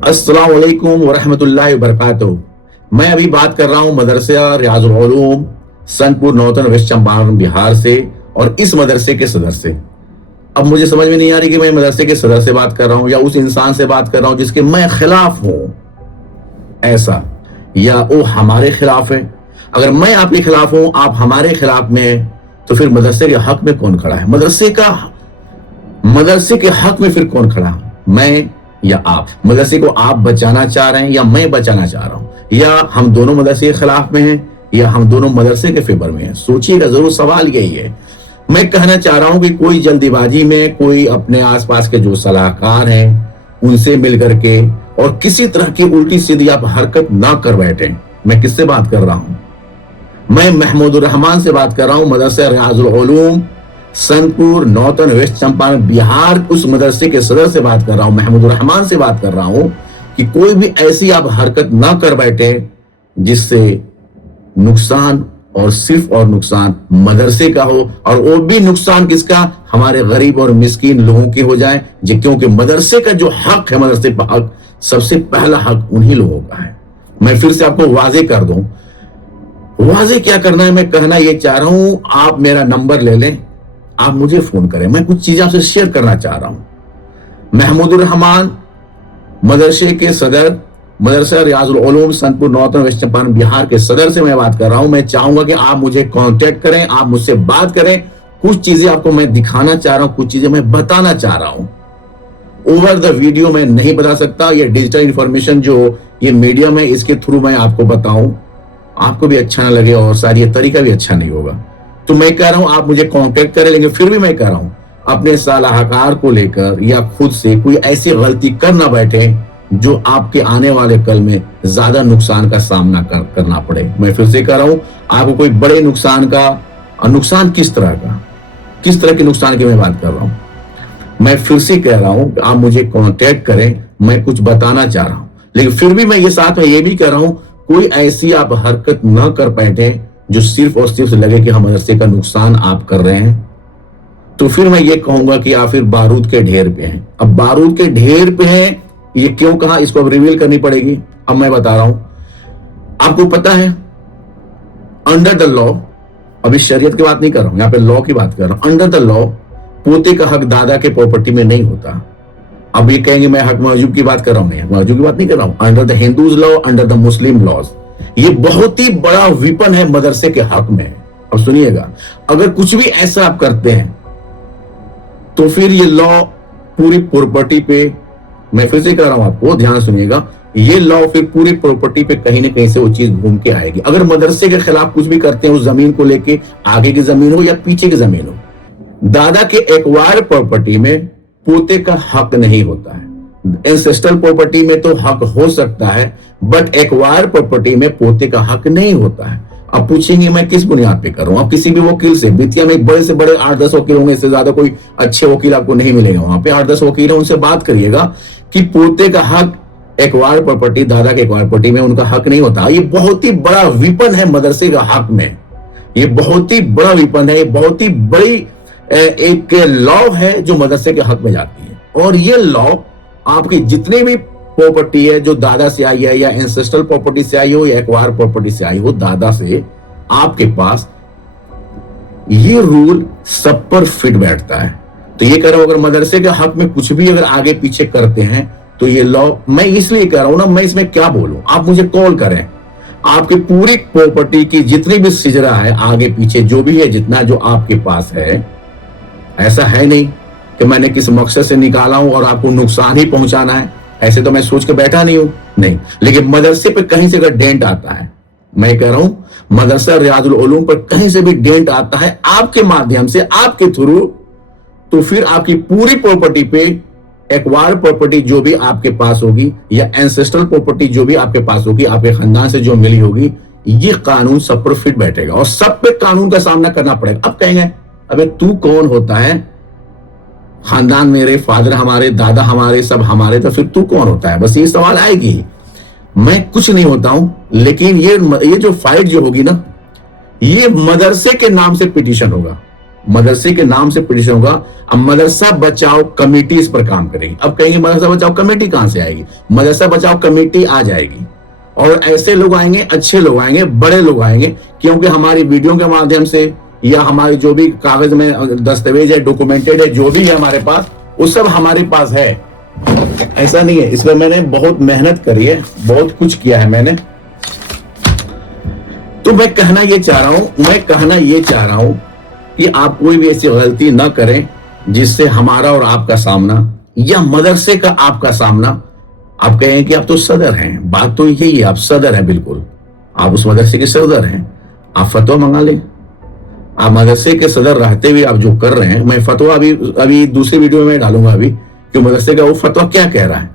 अस्सलाम वालेकुम वरहमतुल्लाहि वबरकातुहू। मैं अभी बात कर रहा हूँ मदरसा रियाजुल उलूम सनपुर नौतन वेस्ट चंपारण बिहार से और इस मदरसे के सदर से। अब मुझे समझ में नहीं आ रही कि मैं मदरसे के सदर से बात कर रहा हूँ या उस इंसान से बात कर रहा हूँ जिसके मैं खिलाफ हूँ, ऐसा, या वो हमारे खिलाफ है। अगर मैं आपके खिलाफ हूं, आप हमारे खिलाफ में है, तो फिर मदरसे के हक में कौन खड़ा है? मदरसे के हक में फिर कौन खड़ा है? मैं या आप? मदरसे को आप बचाना चाह रहे हैं या मैं बचाना चाह रहा हूं, या हम दोनों मदरसे के खिलाफ में हैं या हम दोनों मदरसे के फेवर में हैं? सोचिएगा जरूर, सवाल यही है। मैं कहना चाह रहा हूं कि कोई जल्दीबाजी में कोई अपने आसपास के जो सलाहकार हैं उनसे मिलकर के और किसी तरह की उल्टी सीधी आप हरकत ना कर बैठे। मैं किससे बात कर रहा हूं? मैं महमूदुर रहमान से बात कर रहा हूं, मदरसा रियाजुल उलूम सनपुर नौतन वेस्ट चंपारण बिहार, उस मदरसे के सदर से बात कर रहा हूं, महमूदुर रहमान से बात कर रहा हूं कि कोई भी ऐसी आप हरकत ना कर बैठे जिससे नुकसान और सिर्फ और नुकसान मदरसे का हो, और वो भी नुकसान किसका? हमारे गरीब और मिस्कीन लोगों के हो जाए, क्योंकि मदरसे का जो हक है, मदरसे का हक, सबसे पहला हक उन्हीं लोगों का है। मैं फिर से आपको वाजे कर दूं, वाजे क्या करना है, मैं कहना ये चाह रहा हूं, आप मेरा नंबर ले लें, आप मुझे फोन करें, मैं कुछ चीजें आपसे शेयर करना चाह रहा हूं। महमूदुर रहमान, मदरसे के सदर, मदरसा रियाजुल उलूम सनपुर नौतन वेस्ट चंपारण बिहार के सदर से मैं बात कर रहा हूं। मैं चाहूंगा कि आप मुझे कांटेक्ट करें, आप मुझसे बात करें। कुछ चीजें आपको मैं दिखाना चाह रहा हूं, कुछ चीजें मैं बताना चाह रहा हूं। ओवर द वीडियो मैं नहीं बता सकता, ये डिजिटल इंफॉर्मेशन जो ये मीडियम है, इसके थ्रू मैं आपको बताऊं, आपको भी अच्छा ना लगे और शायद ये तरीका भी अच्छा नहीं होगा। तो मैं कह रहा हूं आप मुझे कांटेक्ट करें, लेकिन फिर भी मैं कह रहा हूं अपने सलाहकार को लेकर या खुद से कोई ऐसी गलती कर ना बैठे जो आपके आने वाले कल में ज्यादा नुकसान का सामना करना पड़े। मैं फिर से कह रहा हूं, आपको कोई बड़े नुकसान का, नुकसान किस तरह के नुकसान की मैं बात कर रहा हूं। मैं फिर से कह रहा हूं आप मुझे कांटेक्ट करें, मैं कुछ बताना चाह रहा हूं, लेकिन फिर भी मैं ये साथ में ये भी कह रहा हूं कोई ऐसी आप हरकत ना कर बैठे जो सिर्फ और सिर्फ लगे कि हम मदरसे का नुकसान आप कर रहे हैं, तो फिर मैं ये कहूंगा कि आप फिर बारूद के ढेर पे हैं। अब बारूद के ढेर पे हैं, ये क्यों कहा, इसको अब रिवील करनी पड़ेगी। अब मैं बता रहा हूं, आपको पता है अंडर द लॉ, अभी शरीयत की बात नहीं कर रहा हूं, यहां पे लॉ की बात कर रहा हूं। अंडर द लॉ पोते का हक दादा के प्रॉपर्टी में नहीं होता। अब ये कहेंगे मैं हक महजूब की बात कर रहा हूं, मैं महजूब की बात नहीं कर रहा हूं। Under the Hindus law, under the Muslim laws, ये बहुत ही बड़ा विपन है मदरसे के हक में। अब सुनिएगा, अगर कुछ भी ऐसा आप करते हैं तो फिर ये लॉ पूरी प्रॉपर्टी पे, मैं फिर से कह रहा हूं आपको ध्यान सुनिएगा, ये लॉ फिर पूरी प्रॉपर्टी पे कहीं ना कहीं से वो चीज घूम के आएगी। अगर मदरसे के खिलाफ कुछ भी करते हैं, उस जमीन को लेके, आगे की जमीन हो या पीछे की जमीन हो, दादा के एक्वायर प्रॉपर्टी में पोते का हक नहीं होता है। एंसेस्ट्रल प्रॉपर्टी में तो हक हो सकता है, बट एक्वायर प्रॉपर्टी में पोते का हक नहीं होता है। अब पूछेंगे मैं किस बुनियाद पे कर रहा हूं? आप किसी भी वकील से, बितिया में बड़े से बड़े 8-10 वकील होंगे, इससे ज्यादा कोई अच्छे वकील आपको नहीं मिलेगा। वहां पे 8-10 वकील है, उनसे बात करिएगा कि पोते का हक एक्वायर प्रॉपर्टी, दादा के एक्वायर प्रॉपर्टी में उनका हक नहीं होता। ये बहुत ही बड़ा विपन है मदरसे का हक में, ये बहुत ही बड़ा विपन है, ये बहुत ही बड़ी एक लॉ है जो मदरसे के हक में जाती है। और ये लॉ आपकी जितने भी प्रॉपर्टी है जो दादा से आई है, या एंसेस्ट्रल प्रॉपर्टी से आई हो या एक्वायर प्रॉपर्टी से आई हो, दादा से आपके पास, ये रूल सब पर फिट बैठता है। तो ये कह रहा हूं अगर मदरसे के हक में कुछ भी अगर आगे पीछे करते हैं तो ये लॉ, मैं इसलिए कह रहा हूं ना, मैं इसमें क्या बोलूं, आप मुझे कॉल करें, आपकी पूरी प्रॉपर्टी की जितनी भी सिजरा है, आगे पीछे जो भी है, जितना जो आपके पास है, ऐसा है नहीं कि मैंने किस मकसद से निकाला हूं और आपको नुकसान ही पहुंचाना है, ऐसे तो मैं सोच के बैठा नहीं हूं, नहीं। लेकिन मदरसे पे कहीं से अगर डेंट आता है, मैं कह रहा हूं मदरसा रियाजुल उलूम पर कहीं से भी डेंट आता है आपके माध्यम से, आपके थ्रू, तो फिर आपकी पूरी प्रॉपर्टी पे एक्वायर प्रॉपर्टी जो भी आपके पास होगी या एंसेस्ट्रल प्रॉपर्टी जो भी आपके पास होगी, आपके खानदान से जो मिली होगी, ये कानून सब पर फिट बैठेगा और सब पे कानून का सामना करना पड़ेगा। अब कहेंगे अबे तू कौन होता है, खानदान मेरे, फादर हमारे, दादा हमारे, सब हमारे, तो फिर तू कौन होता है? बस ये सवाल आएगी। मैं कुछ नहीं होता हूं, लेकिन ये जो फाइट जो होगी ना, ये मदरसे के नाम से पिटीशन होगा। मदरसे के नाम से पिटीशन होगा। अब मदरसा बचाओ कमेटी इस पर काम करेगी। अब कहेंगे मदरसा बचाओ कमेटी कहां से आएगी? मदरसा बचाओ कमेटी आ जाएगी और ऐसे लोग आएंगे, अच्छे लोग आएंगे, बड़े लोग आएंगे, क्योंकि हमारी वीडियो के माध्यम से या हमारे जो भी कागज में दस्तावेज है, डॉक्यूमेंटेड है, जो भी है हमारे पास, वो सब हमारे पास है। ऐसा नहीं है, इसमें मैंने बहुत मेहनत करी है, बहुत कुछ किया है मैंने। तो मैं कहना ये चाह रहा हूं कि आप कोई भी ऐसी गलती ना करें जिससे हमारा और आपका सामना या मदरसे का आपका सामना, आप कहें कि आप तो सदर हैं, बात तो यही है, आप सदर हैं, बिल्कुल आप उस मदरसे के सदर हैं, आप फतवा मंगा लें। आप मदरसे के सदर रहते हुए आप जो कर रहे हैं, मैं फतवा अभी दूसरी वीडियो में डालूंगा अभी कि मदरसे का वो फतवा क्या कह रहा है,